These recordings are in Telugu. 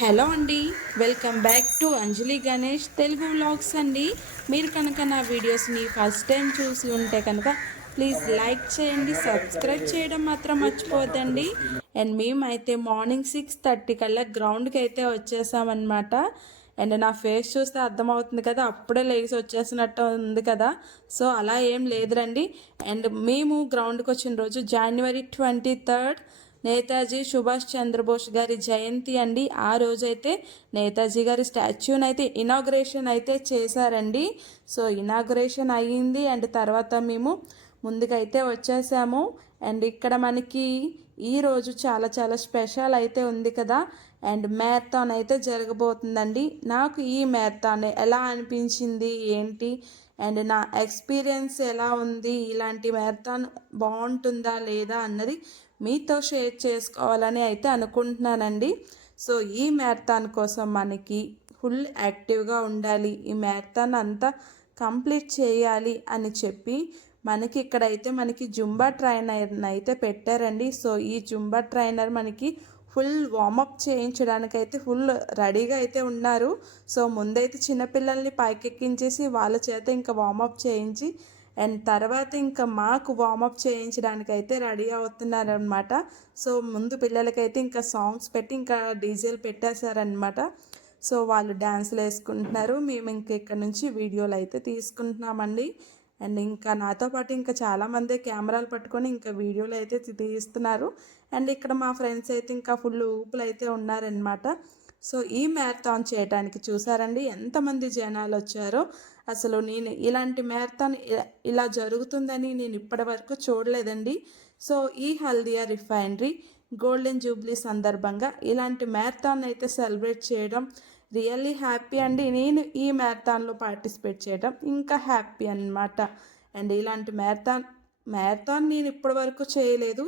హలో అండి welcome back to Anjali Ganesh Telugu vlogs అండి. మీరు కనుక నా వీడియోస్ని ఫస్ట్ టైం చూసి ఉంటే కనుక ప్లీజ్ లైక్ చేయండి సబ్స్క్రైబ్ చేయడం మాత్రం మర్చిపోద్దండి అండ్ మేమైతే మార్నింగ్ సిక్స్ థర్టీ కల్లా గ్రౌండ్కి అయితే వచ్చేసామన్నమాట. అండ్ నా ఫేస్ చూస్తే అర్థమవుతుంది కదా అప్పుడే లేచి వచ్చేసినట్టు ఉంది కదా. సో అలా ఏం లేదురండి. అండ్ మేము గ్రౌండ్కి వచ్చిన రోజు జనవరి ట్వంటీ థర్డ్ నేతాజీ సుభాష్ చంద్రబోస్ గారి జయంతి అండి. ఆ రోజైతే నేతాజీ గారి స్టాచ్యూని అయితే ఇనాగ్రేషన్ అయితే చేశారండి. సో ఇనాగ్రేషన్ అయ్యింది అండ్ తర్వాత మేము ముందుకైతే వచ్చేసాము. అండ్ ఇక్కడ మనకి ఈరోజు చాలా చాలా స్పెషల్ అయితే ఉంది కదా. అండ్ మ్యారథాన్ అయితే జరగబోతుందండి. నాకు ఈ మ్యారథాన్ ఎలా అనిపించింది? ఏంటి? అండ్ నా ఎక్స్పీరియన్స్ ఎలా ఉంది? ఇలాంటి మ్యారథాన్ బాగుంటుందా లేదా అన్నది మీతో షేర్ చేసుకోవాలని అయితే అనుకుంటున్నానండి. సో ఈ మ్యారథాన్ కోసం మనకి ఫుల్ యాక్టివ్గా ఉండాలి. ఈ మ్యారథాన్ అంతా కంప్లీట్ చేయాలి అని చెప్పి మనకి ఇక్కడైతే మనకి జుంబా ట్రైనర్ అయితే పెట్టారండి. సో ఈ జుంబా ట్రైనర్ మనకి ఫుల్ వార్మప్ చేయించడానికైతే ఫుల్ రెడీగా అయితే ఉన్నారు. సో ముందైతే చిన్నపిల్లల్ని పైకెక్కించేసి వాళ్ళ చేత ఇంకా వార్మప్ చేయించి అండ్ తర్వాత ఇంకా మాకు వార్మప్ చేయించడానికి అయితే రెడీ అవుతున్నారనమాట సో ముందు పిల్లలకైతే ఇంకా సాంగ్స్ పెట్టి ఇంకా డీజేలు పెట్టేశారనమాట సో వాళ్ళు డ్యాన్సులు వేసుకుంటున్నారు. మేము ఇంక ఇక్కడ నుంచి వీడియోలు అయితే తీసుకుంటున్నామండి. అండ్ ఇంకా నాతో పాటు ఇంకా చాలామంది కెమెరాలు పట్టుకొని ఇంకా వీడియోలు అయితే తీస్తున్నారు. అండ్ ఇక్కడ మా ఫ్రెండ్స్ అయితే ఇంకా ఫుల్ ఊపులు అయితే ఉన్నారనమాట సో ఈ మ్యారథాన్ చేయడానికి చూసారండి ఎంతమంది జనాలు వచ్చారో అసలు నేను ఇలాంటి మ్యారథాన్ ఇలా జరుగుతుందని నేను ఇప్పటి వరకు చూడలేదండి. సో ఈ హల్దియా రిఫైనరీ గోల్డెన్ జూబ్లీ సందర్భంగా ఇలాంటి మ్యారథాన్ అయితే సెలబ్రేట్ చేయడం రియల్లీ హ్యాపీ అండి. నేను ఈ మ్యారథాన్లో పార్టిసిపేట్ చేయడం ఇంకా హ్యాపీ అనమాట అండ్ ఇలాంటి మ్యారథాన్ మ్యారథాన్ నేను ఇప్పటి వరకు చేయలేదు.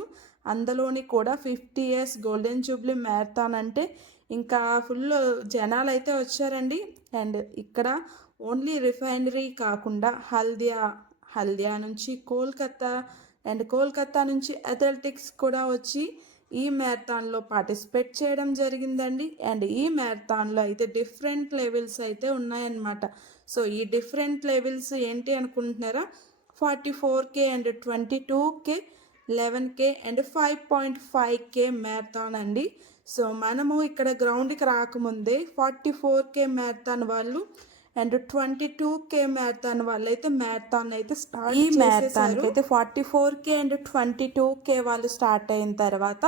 అందులోని కూడా fifty years golden jubilee marathon అంటే ఇంకా ఫుల్ జనాలు అయితే వచ్చారండి. అండ్ ఇక్కడ ఓన్లీ రిఫైనరీ కాకుండా హల్దియా హల్దియా నుంచి కోల్కత్తా అండ్ కోల్కత్తా నుంచి అథ్లెటిక్స్ కూడా వచ్చి ఈ మ్యారథాన్లో పార్టిసిపేట్ చేయడం జరిగిందండి. అండ్ ఈ మ్యారథాన్లో అయితే డిఫరెంట్ లెవెల్స్ అయితే ఉన్నాయన్నమాట. సో ఈ డిఫరెంట్ లెవెల్స్ ఏంటి అనుకుంటున్నారా? Forty four K and twenty two K eleven K and five point five K marathon అండి. సో మనము ఇక్కడ గ్రౌండ్కి రాకముందే ఫార్టీ ఫోర్ కే మ్యారథాన్ వాళ్ళు and twenty two K marathon వాళ్ళు అయితే మ్యారథాన్ అయితే స్టార్ట్ ఈ మ్యారథాన్ అయితే forty four K and twenty two K వాళ్ళు స్టార్ట్ అయిన తర్వాత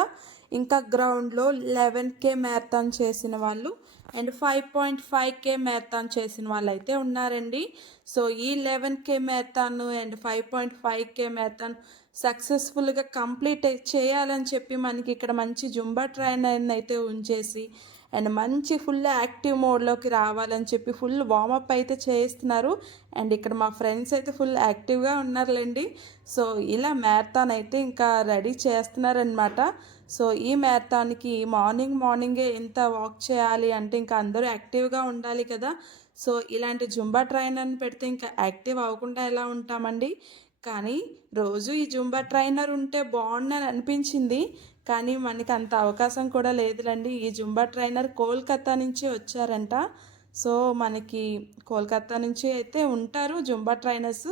ఇంకా గ్రౌండ్లో లెవెన్ కే మ్యారథాన్ చేసిన వాళ్ళు and five point five K marathon చేసిన వాళ్ళు అయితే ఉన్నారండి. సో ఈ eleven K marathon and five point five K marathon సక్సెస్ఫుల్గా కంప్లీట్ చేయాలని చెప్పి మనకి ఇక్కడ మంచి జుంబా ట్రైనర్ని అయితే ఉంచేసి అండ్ మంచి ఫుల్ యాక్టివ్ మోడ్లోకి రావాలని చెప్పి ఫుల్ వార్మప్ అయితే చేయిస్తున్నారు. అండ్ ఇక్కడ మా ఫ్రెండ్స్ అయితే ఫుల్ యాక్టివ్గా ఉన్నారులేండి. సో ఇలా మ్యారథాన్ అయితే ఇంకా రెడీ చేస్తున్నారనమాట సో ఈ మ్యారథాన్కి మార్నింగ్ మార్నింగే ఎంత వాక్ చేయాలి అంటే ఇంకా అందరూ యాక్టివ్గా ఉండాలి కదా. సో ఇలాంటి జుంబా ట్రైనర్ని పెడితే ఇంకా యాక్టివ్ అవ్వకుండా ఎలా ఉంటామండి? కానీ రోజు ఈ జుంబా ట్రైనర్ ఉంటే బాగుండని అనిపించింది. కానీ మనకి అంత అవకాశం కూడా లేదులండి. ఈ జుంబా ట్రైనర్ కోల్కత్తా నుంచి వచ్చారంట. సో మనకి కోల్కత్తా నుంచి అయితే ఉంటారు జుంబా ట్రైనర్స్.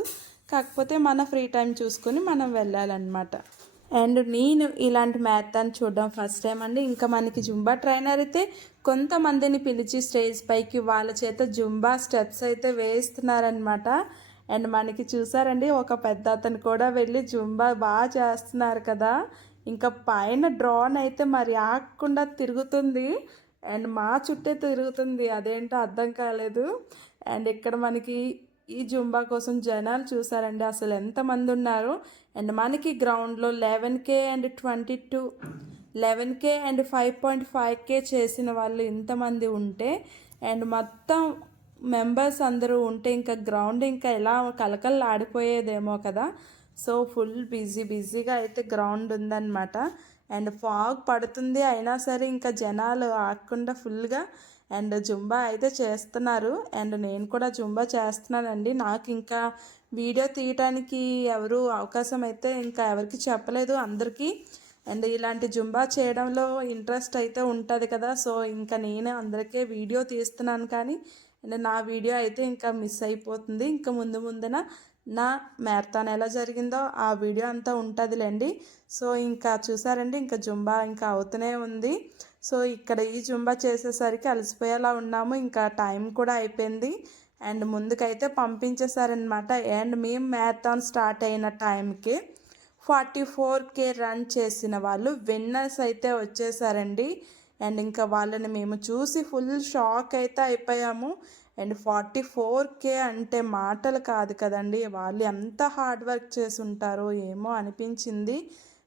కాకపోతే మన ఫ్రీ టైం చూసుకొని మనం వెళ్ళాలన్నమాట. అండ్ నేను ఇలాంటి మ్యాథాన్ చూడడం ఫస్ట్ టైం అండి. ఇంకా మనకి జుంబా ట్రైనర్ అయితే కొంతమందిని పిలిచి స్టేజ్ పైకి వాళ్ళ చేత జుంబా స్టెప్స్ అయితే వేస్తున్నారనమాట అండ్ మనకి చూసారండి ఒక పెద్ద అతను కూడా వెళ్ళి జుంబా బాగా చేస్తున్నారు కదా. ఇంకా పైన డ్రోన్ అయితే మరి ఆగకుండా తిరుగుతుంది. అండ్ మా చుట్టే తిరుగుతుంది అదేంటో అర్థం కాలేదు. అండ్ ఇక్కడ మనకి ఈ జుంబా కోసం జనాలు చూసారండి అసలు ఎంతమంది ఉన్నారు. అండ్ మనకి గ్రౌండ్లో eleven K and twenty two eleven K and five point five K చేసిన వాళ్ళు ఇంతమంది ఉంటే అండ్ మొత్తం మెంబర్స్ అందరూ ఉంటే ఇంకా గ్రౌండ్ ఇంకా ఎలా కలకల్లా ఆడిపోయేదేమో కదా. సో ఫుల్ బిజీ బిజీగా అయితే గ్రౌండ్ ఉందన్నమాట. అండ్ ఫాగ్ పడుతుంది అయినా సరే ఇంకా జనాలు ఆగకుండా ఫుల్గా అండ్ జుంబా అయితే చేస్తున్నారు. అండ్ నేను కూడా జుంబా చేస్తున్నానండి. నాకు ఇంకా వీడియో తీయటానికి ఎవరు అవకాశం అయితే ఇంకా ఎవరికి చెప్పలేదు అందరికీ. అండ్ ఇలాంటి జుంబా చేయడంలో ఇంట్రెస్ట్ అయితే ఉంటుంది కదా. సో ఇంకా నేను అందరికీ వీడియో తీస్తున్నాను కానీ అండ్ నా వీడియో అయితే ఇంకా మిస్ అయిపోతుంది. ఇంకా ముందు ముందున నా మ్యారథాన్ ఎలా జరిగిందో ఆ వీడియో అంతా ఉంటుందిలేండి. సో ఇంకా చూసారండి ఇంకా జుంబా ఇంకా అవుతూనే ఉంది. సో ఇక్కడ ఈ జుంబా చేసేసరికి అలసిపోయేలా ఉన్నాము. ఇంకా టైం కూడా అయిపోయింది. అండ్ ముందుకైతే పంపించేశారనమాట అండ్ మేము మ్యారథాన్ స్టార్ట్ అయిన టైంకి ఫార్టీ ఫోర్ కే రన్ చేసిన వాళ్ళు విన్నర్స్ అయితే వచ్చేసారండి. అండ్ ఇంకా వాళ్ళని మేము చూసి ఫుల్ షాక్ అయితే అయిపోయాము. అండ్ ఫార్టీ ఫోర్ కే అంటే మాటలు కాదు కదండి. వాళ్ళు ఎంత హార్డ్ వర్క్ చేసి ఉంటారో ఏమో అనిపించింది.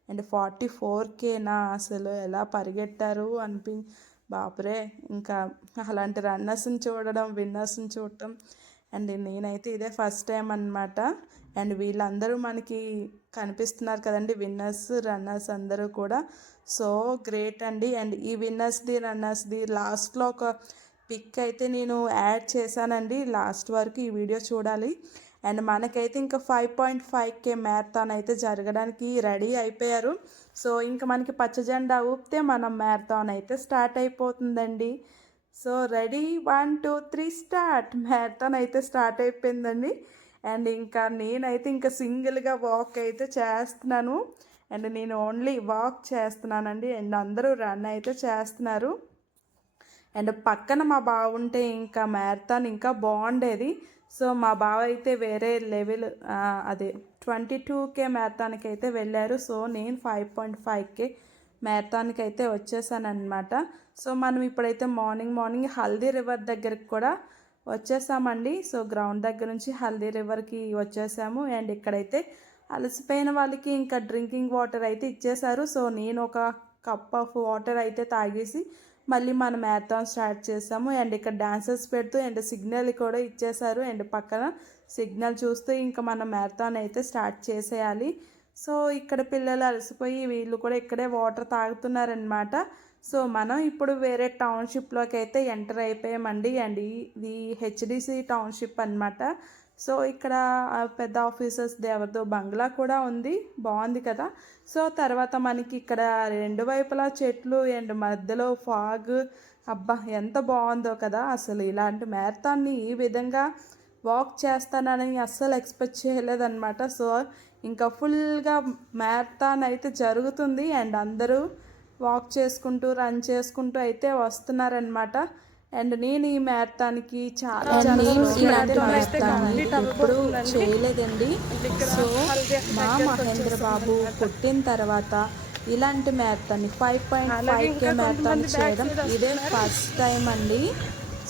అండ్ ఫార్టీ ఫోర్ కేనా అసలు ఎలా పరిగెట్టారు అనిపి బాపురే ఇంకా అలాంటి రన్నర్స్ని చూడడం విన్నర్స్ని చూడటం. అండ్ నేనైతే ఇదే ఫస్ట్ టైం అనమాట అండ్ వీళ్ళందరూ మనకి కనిపిస్తున్నారు కదండి. విన్నర్స్ రన్నర్స్ అందరూ కూడా. సో గ్రేట్ అండి. అండ్ ఈ విన్నర్స్ది రన్నర్స్ది లాస్ట్లో ఒక పిక్ అయితే నేను యాడ్ చేశానండి. లాస్ట్ వరకు ఈ వీడియో చూడాలి. అండ్ మనకైతే ఇంకా five point five K marathon అయితే జరగడానికి రెడీ అయిపోయారు. సో ఇంకా మనకి పచ్చ జెండా ఊపితే మనం మ్యారథాన్ అయితే స్టార్ట్ అయిపోతుందండి. So ready? One two three start. Marathon అయితే స్టార్ట్ అయిపోయిందండి. అండ్ ఇంకా నేనైతే ఇంకా సింగిల్గా వాక్ అయితే చేస్తున్నాను. అండ్ నేను ఓన్లీ వాక్ చేస్తున్నానండి. అండ్ అందరూ రన్ అయితే చేస్తున్నారు. అండ్ పక్కన మా బావ ఉంటే ఇంకా మ్యారథాన్ ఇంకా బాగుండేది. సో మా బావ అయితే వేరే లెవెల్ అదే ట్వంటీ టూకే మ్యారథాన్కి అయితే వెళ్ళారు. సో నేను ఫైవ్ పాయింట్ ఫైవ్కే మ్యారథాన్కి అయితే వచ్చేసాను అనమాట సో మనం ఇప్పుడైతే మార్నింగ్ మార్నింగ్ హల్దీ రివర్ దగ్గరికి కూడా వచ్చేసామండి. సో గ్రౌండ్ దగ్గర నుంచి హల్దీ రివర్కి వచ్చేసాము. అండ్ ఇక్కడైతే అలసిపోయిన వాళ్ళకి ఇంకా డ్రింకింగ్ వాటర్ అయితే ఇచ్చేశారు సో నేను ఒక కప్ ఆఫ్ వాటర్ అయితే తాగేసి మళ్ళీ మనం మ్యారథాన్ స్టార్ట్ చేసాము. అండ్ ఇక్కడ డ్యాన్సెస్ పెడుతూ అండ్ సిగ్నల్ కూడా ఇచ్చేశారు అండ్ పక్కన సిగ్నల్ చూస్తూ ఇంకా మనం మ్యారథాన్ అయితే స్టార్ట్ చేసేయాలి. సో ఇక్కడ పిల్లలు అలసిపోయి వీళ్ళు కూడా ఇక్కడే వాటర్ తాగుతున్నారనమాట సో మనం ఇప్పుడు వేరే టౌన్షిప్లోకి అయితే ఎంటర్ అయిపోయామండి. అండ్ ఇది హెచ్డిసి టౌన్షిప్ అనమాట సో ఇక్కడ పెద్ద ఆఫీసర్స్ ఎవరిదో బంగ్లా కూడా ఉంది. బాగుంది కదా. సో తర్వాత మనకి ఇక్కడ రెండు వైపులా చెట్లు అండ్ మధ్యలో ఫాగ్. అబ్బా ఎంత బాగుందో కదా. అసలు ఇలాంటి మ్యారథాన్ని ఈ విధంగా వాక్ చేస్తానని అస్సలు ఎక్స్పెక్ట్ చేయలేదన్నమాట. సో ఇంకా ఫుల్గా మ్యారథాన్ అయితే జరుగుతుంది. అండ్ అందరూ వాక్ చేసుకుంటూ రన్ చేసుకుంటూ అయితే వస్తున్నారనమాట అండ్ నేను ఈ మ్యారథాన్కి చాలా ఎప్పుడు చేయలేదండి. సో మా మహేంద్ర బాబు పుట్టిన తర్వాత ఇలాంటి marathon five point five K marathon చేయడం ఇదే ఫస్ట్ టైం అండి.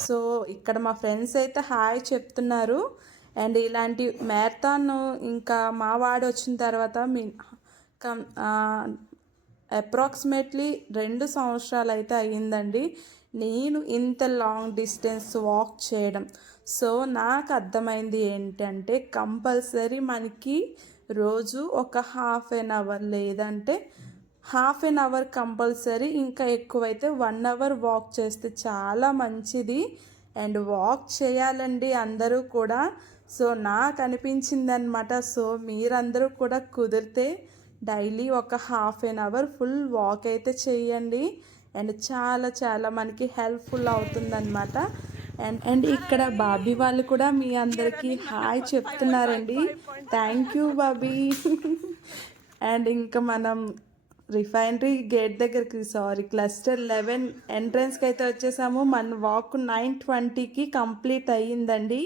సో ఇక్కడ మా ఫ్రెండ్స్ అయితే హాయ్ చెప్తున్నారు. అండ్ ఇలాంటి మ్యారథాన్ ఇంకా మా వాడు వచ్చిన తర్వాత మీ అప్రాక్సిమేట్లీ రెండు సంవత్సరాలు అయితే అయ్యిందండి. నేను ఇంత లాంగ్ డిస్టెన్స్ వాక్ చేయడం. సో నాకు అర్థమైంది ఏంటంటే కంపల్సరీ మనకి రోజు ఒక హాఫ్ ఎన్ అవర్ లేదంటే హాఫ్ ఎన్ అవర్ కంపల్సరీ ఇంకా ఎక్కువైతే వన్ అవర్ వాక్ చేస్తే చాలా మంచిది. అండ్ వాక్ చేయాలండి అందరూ కూడా. సో నాకు అనిపించింది అనమాట సో మీరందరూ కూడా కుదిరితే డైలీ ఒక half an hour full walk అయితే చేయండి. అండ్ చాలా చాలా మనకి హెల్ప్ఫుల్ అవుతుందన్నమాట. అండ్ అండ్ ఇక్కడ బాబీ వాళ్ళు కూడా మీ అందరికీ హాయ్ చెప్తున్నారండి. Thank you Bobby. అండ్ ఇంకా మనం రిఫైనరీ గేట్ దగ్గరికి సారీ క్లస్టర్ లెవెన్ ఎంట్రన్స్కి అయితే వచ్చేసాము. మన వాక్ నైన్ ట్వంటీకి కంప్లీట్ అయ్యిందండి.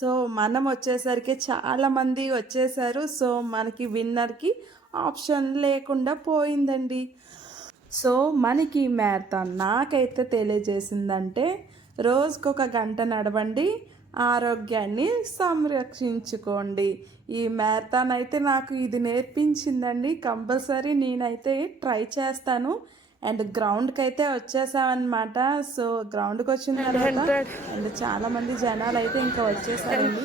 సో మనం వచ్చేసరికి చాలామంది వచ్చేసారు. సో మనకి విన్నర్కి ఆప్షన్ లేకుండా పోయిందండి. సో మనకి మ్యారథాన్ నాకైతే తెలియజేసిందంటే రోజుకొక గంట నడవండి ఆరోగ్యాన్ని సంరక్షించుకోండి. ఈ మ్యారథాన్ అయితే నాకు ఇది నేర్పించిందండి. కంపల్సరీ నేనైతే ట్రై చేస్తాను. అండ్ గ్రౌండ్కి అయితే వచ్చేసామన్నమాట సో గ్రౌండ్కి వచ్చిన తర్వాత అండ్ చాలా మంది జనాలు అయితే ఇంకా వచ్చేసారండి.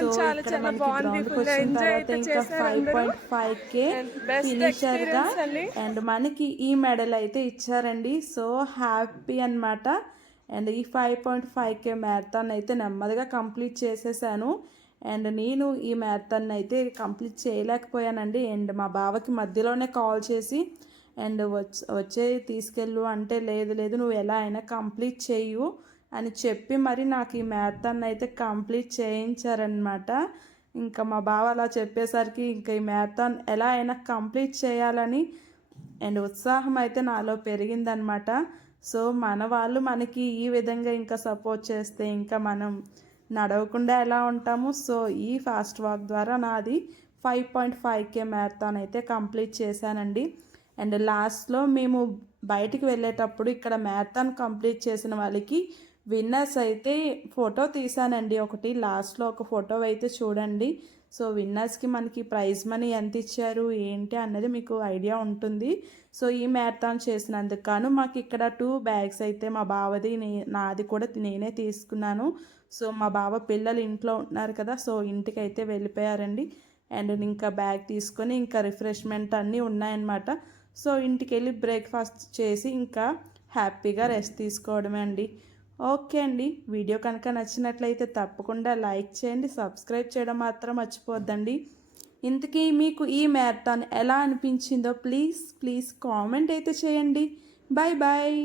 సో ఇక్కడ మనకి గ్రౌండ్కి వచ్చిన తర్వాత ఇంకా five point five K and మనకి ఈ మెడల్ అయితే ఇచ్చారండి. సో హ్యాపీ అన్నమాట. అండ్ ఈ five point five K marathon అయితే నెమ్మదిగా కంప్లీట్ చేసేసాను. అండ్ నేను ఈ మ్యారథాన్ అయితే కంప్లీట్ చేయలేకపోయానండి. అండ్ మా బావకి మధ్యలోనే కాల్ చేసి అండ్ వచ్చి వచ్చే తీసుకెళ్ళు అంటే లేదు లేదు నువ్వు ఎలా అయినా కంప్లీట్ చేయు అని చెప్పి మరి నాకు ఈ మ్యారథాన్ అయితే కంప్లీట్ చేయించారనమాట ఇంకా మా బావ అలా చెప్పేసరికి ఇంకా ఈ మ్యారథాన్ ఎలా అయినా కంప్లీట్ చేయాలని అండ్ ఉత్సాహం అయితే నాలో పెరిగిందనమాట సో మన వాళ్ళు మనకి ఈ విధంగా ఇంకా సపోర్ట్ చేస్తే ఇంకా మనం నడవకుండా ఎలా ఉంటాము? సో ఈ ఫాస్ట్ వాక్ ద్వారా నాది five point five K marathon అయితే కంప్లీట్ చేశానండి. అండ్ లాస్ట్లో మేము బయటికి వెళ్ళేటప్పుడు ఇక్కడ మ్యారథాన్ కంప్లీట్ చేసిన వాళ్ళకి విన్నర్స్ అయితే ఫోటో తీసానండి ఒకటి లాస్ట్లో ఒక ఫోటో అయితే చూడండి. సో విన్నర్స్కి మనకి ప్రైజ్ మనీ ఎంత ఇచ్చారు ఏంటి అన్నది మీకు ఐడియా ఉంటుంది. సో ఈ మ్యారథాన్ చేసినందుకు గాను మాకు ఇక్కడ టూ బ్యాగ్స్ అయితే మా బావది నాది కూడా నేనే తీసుకున్నాను. సో మా బావ పిల్లలు ఇంట్లో ఉంటున్నారు కదా సో ఇంటికి అయితే వెళ్ళిపోయారండి. అండ్ ఇంకా బ్యాగ్ తీసుకొని ఇంకా రిఫ్రెష్మెంట్ అన్నీ ఉన్నాయన్నమాట. సో ఇంటికి వెళ్ళి బ్రేక్ఫాస్ట్ చేసి ఇంకా హ్యాపీగా రెస్ట్ తీసుకోవడమే అండి. ఓకే అండి. వీడియో కనుక నచ్చినట్లయితే తప్పకుండా లైక్ చేయండి సబ్స్క్రైబ్ చేయడం మాత్రం మర్చిపోద్దండి. ఇంతకీ మీకు ఈ మ్యారథాన్ ఎలా అనిపించిందో ప్లీజ్ ప్లీజ్ కామెంట్ అయితే చేయండి. Bye bye